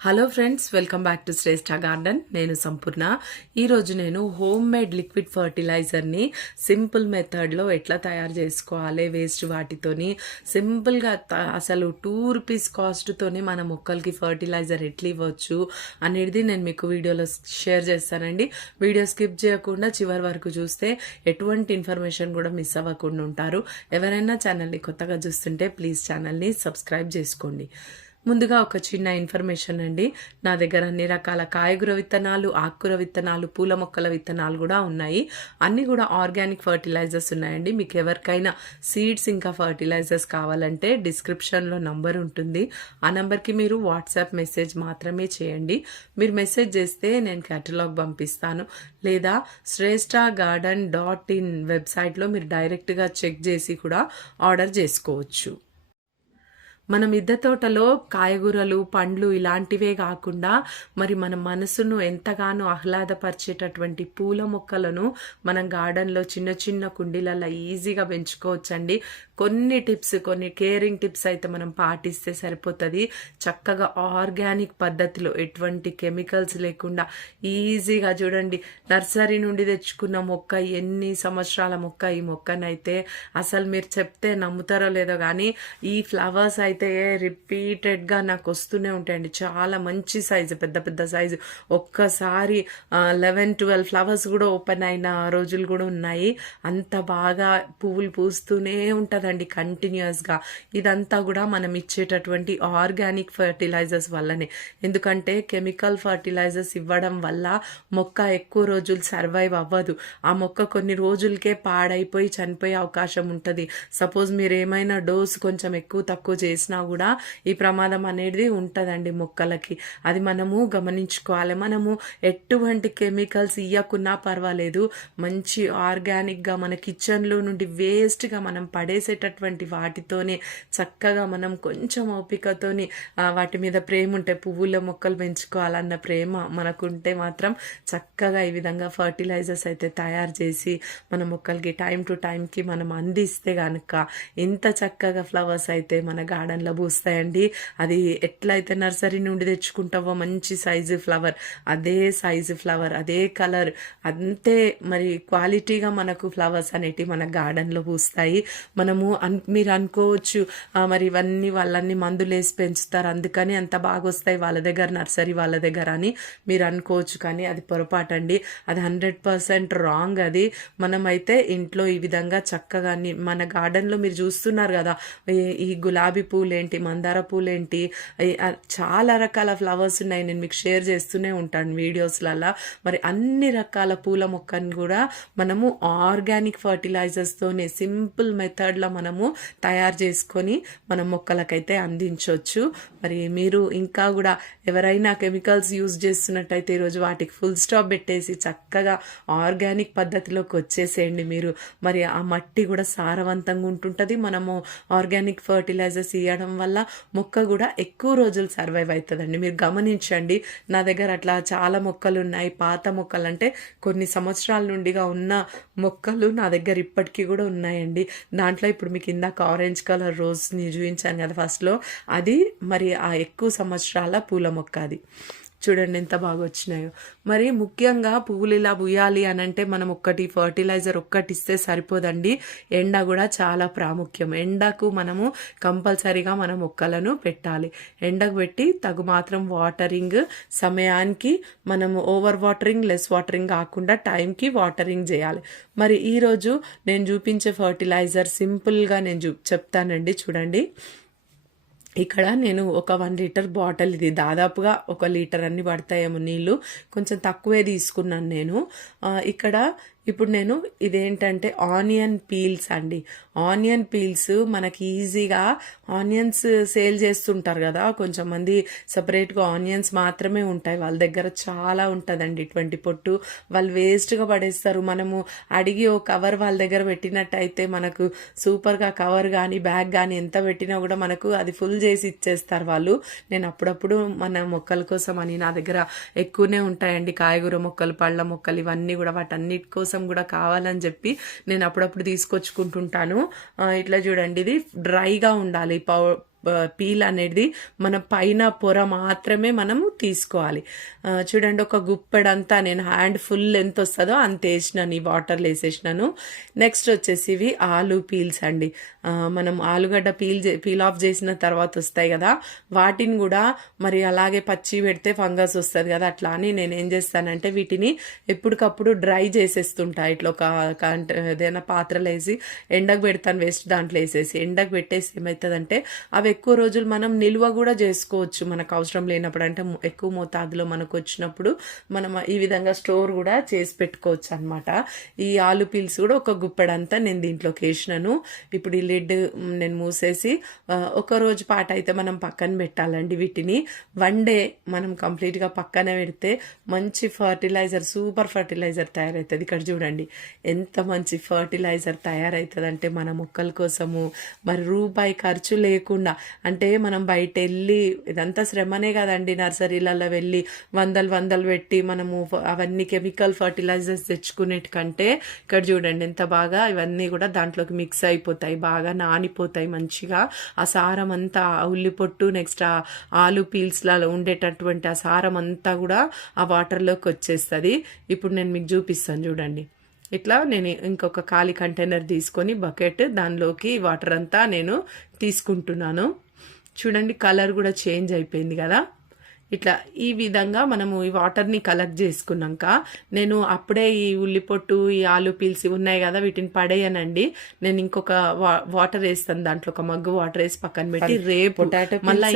Hello friends, welcome back to Shreshtha garden. నేను సంపూర్ణ. ఈరోజు నేను హోమ్ మేడ్ లిక్విడ్ ఫర్టిలైజర్ని సింపుల్ మెథడ్లో ఎట్లా తయారు చేసుకోవాలి, వేస్ట్ వాటితోని సింపుల్గా అసలు ₹2 కాస్ట్తోని మన మొక్కలకి ఫర్టిలైజర్ ఎట్లా ఇవ్వచ్చు అనేది నేను మీకు వీడియోలో షేర్ చేస్తానండి. వీడియో స్కిప్ చేయకుండా చివరి వరకు చూస్తే ఎటువంటి ఇన్ఫర్మేషన్ కూడా మిస్ అవ్వకుండా ఉంటారు. ఎవరైనా ఛానల్ని కొత్తగా చూస్తుంటే ప్లీజ్ ఛానల్ని సబ్స్క్రైబ్ చేసుకోండి. ముందుగా ఒక చిన్న ఇన్ఫర్మేషన్ అండి. నా దగ్గర అన్ని రకాల కాయగూర విత్తనాలు, ఆకుకూర విత్తనాలు, పూల మొక్కల విత్తనాలు కూడా ఉన్నాయి. అన్నీ కూడా ఆర్గానిక్ ఫర్టిలైజర్స్ ఉన్నాయండి. మీకు ఎవరికైనా సీడ్స్ ఇంకా ఫర్టిలైజర్స్ కావాలంటే డిస్క్రిప్షన్లో నంబర్ ఉంటుంది. ఆ నంబర్కి మీరు వాట్సాప్ మెసేజ్ మాత్రమే చేయండి. మీరు మెసేజ్ చేస్తే నేను కేటలాగ్ పంపిస్తాను. లేదా shresthagarden.in వెబ్సైట్లో మీరు డైరెక్ట్గా చెక్ చేసి కూడా ఆర్డర్ చేసుకోవచ్చు. మన మిద్దె తోటలో కాయగూరలు, పండ్లు ఇలాంటివే కాకుండా మరి మన మనసును ఎంతగానో ఆహ్లాదపరిచేటటువంటి పూల మొక్కలను మనం గార్డెన్లో చిన్న చిన్న కుండీలలో ఈజీగా పెంచుకోవచ్చండి. కొన్ని టిప్స్, కొన్ని కేరింగ్ టిప్స్ అయితే మనం పాటిస్తే సరిపోతుంది. చక్కగా ఆర్గానిక్ పద్ధతిలో ఎటువంటి కెమికల్స్ లేకుండా ఈజీగా చూడండి. నర్సరీ నుండి తెచ్చుకున్న మొక్క, ఎన్ని సంవత్సరాల మొక్క ఈ మొక్కనైతే అసలు మీరు చెప్తే నమ్ముతారో లేదో కానీ ఈ ఫ్లవర్స్ అయితే రిపీటెడ్గా నాకు వస్తూనే ఉంటాయండి. చాలా మంచి సైజు, పెద్ద పెద్ద సైజు. ఒక్కసారి 11-12 ఫ్లవర్స్ కూడా ఓపెన్ అయిన రోజులు కూడా ఉన్నాయి. అంత బాగా పువ్వులు పూస్తూనే ఉంటుందండి కంటిన్యూస్గా. ఇదంతా కూడా మనం ఇచ్చేటటువంటి ఆర్గానిక్ ఫర్టిలైజర్స్ వల్లనే. ఎందుకంటే కెమికల్ ఫర్టిలైజర్స్ ఇవ్వడం వల్ల మొక్క ఎక్కువ రోజులు సర్వైవ్ అవ్వదు. ఆ మొక్క కొన్ని రోజులకే పాడైపోయి చనిపోయే అవకాశం ఉంటుంది. సపోజ్ మీరు ఏమైనా డోస్ కొంచెం ఎక్కువ తక్కువ చేసినా కూడా ఈ ప్రమాదం అనేది ఉంటుందండి మొక్కలకి. అది మనము గమనించుకోవాలి. మనము ఎటువంటి కెమికల్స్ ఇవ్వకున్నా పర్వాలేదు, మంచి ఆర్గానిక్గా మన కిచెన్లో నుండి వేస్ట్గా మనం పడేసేటటువంటి వాటితోనే చక్కగా మనం కొంచెం ఓపికతోని వాటి మీద ప్రేమ ఉంటే, పువ్వుల మొక్కలు పెంచుకోవాలన్న ప్రేమ మనకుంటే మాత్రం చక్కగా ఈ విధంగా ఫర్టిలైజర్స్ అయితే తయారు చేసి మన మొక్కలకి టైం టు టైంకి మనం అందిస్తే కనుక ఇంత చక్కగా ఫ్లవర్స్ అయితే మన గార్డెన్లో పూస్తాయండి. అది ఎట్లయితే నర్సరీ నుండి తెచ్చుకుంటావో మంచి సైజు ఫ్లవర్, అదే సైజు ఫ్లవర్, అదే కలర్, అంతే మరి క్వాలిటీగా మనకు ఫ్లవర్స్ అనేటివి మన గార్డెన్లో పూస్తాయి. మనము మీరు అనుకోవచ్చు మరి ఇవన్నీ వాళ్ళన్ని మందులు వేసి పెంచుతారు అందుకని అంత బాగా వస్తాయి వాళ్ళ దగ్గర, నర్సరీ వాళ్ళ దగ్గర అని మీరు అనుకోవచ్చు. కానీ అది పొరపాటండి. అది 100% రాంగ్. అది మనమైతే ఇంట్లో ఈ విధంగా చక్కగా మన గార్డెన్లో మీరు చూస్తున్నారు కదా, ఈ గులాబీ పూలేంటి, మందార పూలేంటి, చాలా రకాల ఫ్లవర్స్ ఉన్నాయి. నేను మీకు షేర్ చేస్తూనే ఉంటాను వీడియోస్లలో. మరి అన్ని రకాల పూల మొక్కను కూడా మనము ఆర్గానిక్ ఫర్టిలైజర్స్తోనే సింపుల్ మెథడ్లో మనము తయారు చేసుకొని మన మొక్కలకైతే అందించవచ్చు. మరి మీరు ఇంకా కూడా ఎవరైనా కెమికల్స్ యూజ్ చేస్తున్నట్టయితే ఈరోజు వాటికి ఫుల్ స్టాప్ పెట్టేసి చక్కగా ఆర్గానిక్ పద్ధతిలోకి వచ్చేసేయండి మీరు. మరి ఆ మట్టి కూడా సారవంతంగా ఉంటుంటుంది. మనము ఆర్గానిక్ ఫర్టిలైజర్స్ ఇవ్వడం వల్ల మొక్క కూడా ఎక్కువ రోజులు సర్వైవ్ అవుతుందండి. మీరు గమనించండి, నా దగ్గర అట్లా చాలా మొక్కలు ఉన్నాయి. పాత మొక్కలు అంటే కొన్ని సంవత్సరాల నుండిగా ఉన్న మొక్కలు నా దగ్గర ఇప్పటికీ కూడా ఉన్నాయండి. దాంట్లో ఇప్పుడు మీకు ఇందాక ఆరెంజ్ కలర్ రోజ్ని చూపించాను కదా ఫస్ట్లో, అది మరి ఆ ఎక్కువ సంవత్సరాల పూల మొక్క. అది చూడండి ఎంత బాగా వచ్చినాయో. మరి ముఖ్యంగా పువ్వులు ఇలా పూయాలి అని అంటే మనం ఒక్కటి ఫర్టిలైజర్ ఒక్కటి ఇస్తే సరిపోదండి. ఎండ కూడా చాలా ప్రాముఖ్యం. ఎండకు మనము కంపల్సరీగా మన మొక్కలను పెట్టాలి. ఎండకు పెట్టి తగు మాత్రం వాటరింగ్, సమయానికి మనము ఓవర్ వాటరింగ్, లెస్ వాటరింగ్ కాకుండా టైంకి వాటరింగ్ చేయాలి. మరి ఈరోజు నేను చూపించే ఫర్టిలైజర్ సింపుల్గా నేను చెప్తానండి. చూడండి, ఇక్కడ నేను ఒక 1 లీటర్ బాటిల్, ఇది దాదాపుగా 1 లీటర్ అన్ని పడతాయేమో నీళ్ళు, కొంచెం తక్కువే తీసుకున్నాను నేను. ఇక్కడ ఇప్పుడు నేను ఇదేంటంటే ఆనియన్ పీల్స్ అండి. ఆనియన్ పీల్స్ మనకి ఈజీగా ఆనియన్స్ సేల్ చేస్తుంటారు కదా, కొంచెం మంది సపరేట్గా ఆనియన్స్ మాత్రమే ఉంటాయి వాళ్ళ దగ్గర. చాలా ఉంటుందండి ఇటువంటి పొట్టు, వాళ్ళు వేస్ట్గా పడేస్తారు. మనము అడిగి ఓ కవర్ వాళ్ళ దగ్గర పెట్టినట్టయితే మనకు సూపర్గా కవర్ కానీ బ్యాగ్ కానీ ఎంత పెట్టినా కూడా మనకు అది ఫుల్ చేసి ఇచ్చేస్తారు వాళ్ళు. నేను అప్పుడప్పుడు మన మొక్కల కోసం అని, నా దగ్గర ఎక్కువనే ఉంటాయండి కాయగూర మొక్కలు, పళ్ళ మొక్కలు, ఇవన్నీ కూడా వాటన్నిటి కోసం కూడా కావాలని చెప్పి నేను అప్పుడప్పుడు తీసుకొచ్చుకుంటుంటాను. ఇట్లా చూడండి, ఇది డ్రైగా ఉండాలి పీల్ అనేది మన పైన పొర మాత్రమే మనము తీసుకోవాలి. చూడండి, ఒక గుప్పెడంతా నేను హ్యాండ్ ఫుల్ ఎంత వస్తుందో అంత వేసినాను, ఈ వాటర్లో వేసేసినాను. నెక్స్ట్ వచ్చేసి ఇవి ఆలు పీల్స్ అండి. మనం ఆలుగడ్డ పీల్ ఆఫ్ చేసిన తర్వాత వస్తాయి కదా, వాటిని కూడా మరి అలాగే పచ్చి పెడితే ఫంగస్ వస్తుంది కదా, అట్లా అని నేను ఏం చేస్తానంటే వీటిని ఎప్పటికప్పుడు డ్రై చేసేస్తుంటా. ఇట్లా ఒక ఏదైనా పాత్రలో వేసి ఎండకు పెడతాను, వేస్ట్ దాంట్లో వేసేసి ఎండకు పెట్టేసి ఏమవుతుందంటే అవి ఎక్కువ రోజులు మనం నిల్వ కూడా చేసుకోవచ్చు, మనకు అవసరం లేనప్పుడు. అంటే ఎక్కువ మోతాదులో మనకు వచ్చినప్పుడు మనం ఈ విధంగా స్టోర్ కూడా చేసి పెట్టుకోవచ్చు అనమాట. ఈ ఆలు పీల్స్ కూడా ఒక గుప్పెడంతా నేను దీంట్లోకి వేసినాను. ఇప్పుడు ఈ లిడ్ నేను మూసేసి ఒక రోజు పాటు అయితే మనం పక్కన పెట్టాలండి. వీటిని 1 డే మనం కంప్లీట్గా పక్కన పెడితే మంచి ఫర్టిలైజర్, సూపర్ ఫర్టిలైజర్ తయారవుతుంది. ఇక్కడ చూడండి ఎంత మంచి ఫర్టిలైజర్ తయారవుతుంది అంటే మన మొక్కల కోసము మరి రూపాయి ఖర్చు లేకుండా. అంటే మనం బయట వెళ్ళి ఇదంతా శ్రమనే కదండి, నర్సరీలలో వెళ్ళి వందలు పెట్టి మనము అవన్నీ కెమికల్ ఫర్టిలైజర్స్ తెచ్చుకునేటి కంటే ఇక్కడ చూడండి ఎంత బాగా ఇవన్నీ కూడా దాంట్లోకి మిక్స్ అయిపోతాయి, బాగా నానిపోతాయి మంచిగా. ఆ సారం అంతా ఉల్లి పొట్టు నెక్స్ట్ ఆ ఆలు పీల్స్లలో ఉండేటటువంటి ఆ సారం అంతా కూడా ఆ వాటర్లోకి వచ్చేస్తుంది. ఇప్పుడు నేను మీకు చూపిస్తాను చూడండి. ఇట్లా నేను ఇంకొక ఖాళీ కంటైనర్ తీసుకొని బకెట్ దానిలోకి వాటర్ అంతా నేను తీసుకుంటున్నాను. చూడండి కలర్ కూడా చేంజ్ అయిపోయింది కదా. ఇట్లా ఈ విధంగా మనము ఈ వాటర్ని కలెక్ట్ చేసుకున్నాక నేను అప్పుడే ఈ ఉల్లిపొట్టు ఈ ఆలు పీల్స్ ఉన్నాయి కదా వీటిని పడేయనండి. నేను ఇంకొక వాటర్ వేస్తాను, దాంట్లో ఒక మగ్గు వాటర్ వేసి పక్కన పెట్టి రేపు మళ్ళీ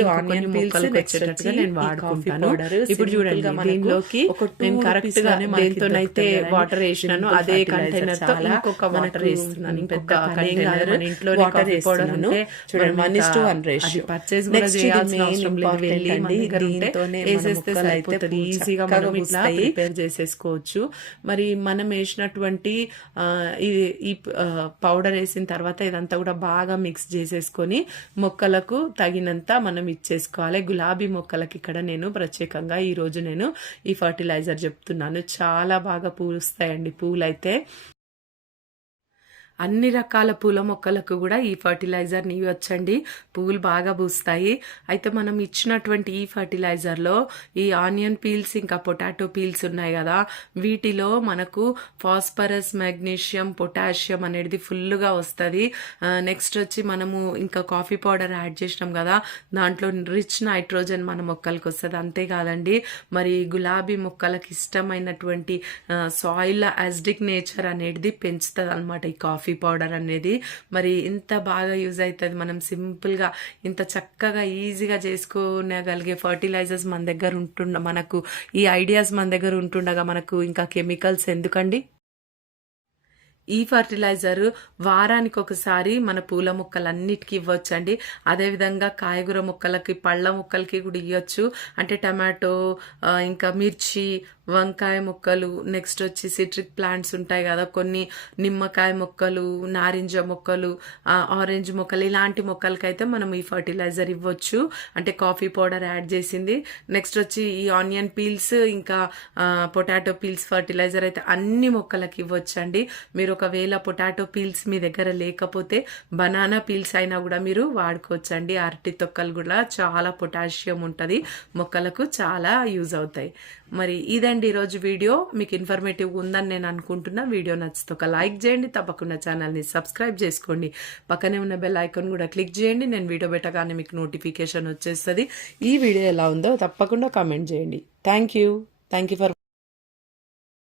నేను వాడుకుంటాను. ఇప్పుడు చూడండి దీనిలోకి నేను కరెక్ట్ గా దేంతోనైతే వాటర్ వేసినాను అదే కంటైనర్ తో ఇంకొక వాటర్ వేస్తున్నాను. ఇంకొక కంటైనర్ ఇంట్లో వాటర్ వేస్తున్నాను. చూడండి 1:1 రేషియో. పర్చేస్ కూడా చేయాల్సిన అవసరం లేదు, వెళ్ళి మన దగ్గర ఉంటే వేసేస్తే సరిపోతుంది. ఈజీగా మనం ఇట్లా ప్రిపేర్ చేసేసుకోవచ్చు. మరి మనం వేసినటువంటి ఈ పౌడర్ వేసిన తర్వాత ఇదంతా కూడా బాగా మిక్స్ చేసేసుకొని మొక్కలకు తగినంత మనం ఇచ్చేసుకోవాలి. గులాబీ మొక్కలకి ఇక్కడ నేను ప్రత్యేకంగా ఈరోజు నేను ఈ ఫర్టిలైజర్ చెప్తున్నాను. చాలా బాగా పూస్తాయండి పూలైతే. అన్ని రకాల పూల మొక్కలకు కూడా ఈ ఫర్టిలైజర్ని ఇవ్వచ్చండి, పువ్వులు బాగా పూస్తాయి. అయితే మనం ఇచ్చినటువంటి ఈ ఫర్టిలైజర్లో ఈ ఆనియన్ పీల్స్ ఇంకా పొటాటో పీల్స్ ఉన్నాయి కదా, వీటిలో మనకు ఫాస్ఫరస్, మెగ్నీషియం, పొటాషియం అనేది ఫుల్గా వస్తుంది. నెక్స్ట్ వచ్చి మనము ఇంకా కాఫీ పౌడర్ యాడ్ చేసినాం కదా, దాంట్లో రిచ్ నైట్రోజన్ మన మొక్కలకు వస్తుంది. అంతేకాదండి మరి గులాబీ మొక్కలకు ఇష్టమైనటువంటి సాయిల్ యాసిడిక్ నేచర్ అనేది పెంచుతుంది అనమాట ఈ కాఫీ పౌడర్ అనేది. మరి ఇంత బాగా యూజ్ అవుతుంది, మనం సింపుల్గా ఇంత చక్కగా ఈజీగా చేసుకోగలిగే ఫర్టిలైజర్స్ మన దగ్గర మనకు ఈ ఐడియాస్ మన దగ్గర ఉంటుండగా మనకు ఇంకా కెమికల్స్ ఎందుకండి. ఈ ఫర్టిలైజర్ వారానికి ఒకసారి మన పూల మొక్కలన్నిటికీ ఇవ్వచ్చండి. అదేవిధంగా కాయగూర మొక్కలకి, పళ్ళ మొక్కలకి కూడా ఇవ్వచ్చు. అంటే టమాటో, ఇంకా మిర్చి, వంకాయ మొక్కలు, నెక్స్ట్ వచ్చి సిట్రిక్ ప్లాంట్స్ ఉంటాయి కదా కొన్ని, నిమ్మకాయ మొక్కలు, నారింజ మొక్కలు, ఆరెంజ్ మొక్కలు, ఇలాంటి మొక్కలకైతే మనం ఈ ఫర్టిలైజర్ ఇవ్వచ్చు. అంటే కాఫీ పౌడర్ యాడ్ చేసింది. నెక్స్ట్ వచ్చి ఈ ఆనియన్ పీల్స్ ఇంకా పొటాటో పీల్స్ ఫర్టిలైజర్ అయితే అన్ని మొక్కలకి ఇవ్వచ్చు అండి. మీరు ఒకవేళ పొటాటో పీల్స్ మీ దగ్గర లేకపోతే బనానా పీల్స్ అయినా కూడా మీరు వాడుకోవచ్చు అండి. అరటి తొక్కలు కూడా చాలా పొటాషియం ఉంటుంది, మొక్కలకు చాలా యూజ్ అవుతాయి. మరి ఇదండి ఈరోజు వీడియో. మీకు ఇన్ఫర్మేటివ్ ఉందని నేను అనుకుంటున్నా. వీడియో నచ్చితే ఒక లైక్ చేయండి, తప్పకుండా ఛానల్ని సబ్స్క్రైబ్ చేసుకోండి, పక్కనే ఉన్న బెల్ ఐకాన్ కూడా క్లిక్ చేయండి. నేను వీడియో పెట్టగానే మీకు నోటిఫికేషన్ వచ్చేస్తుంది. ఈ వీడియో ఎలా ఉందో తప్పకుండా కామెంట్ చేయండి. Thank you for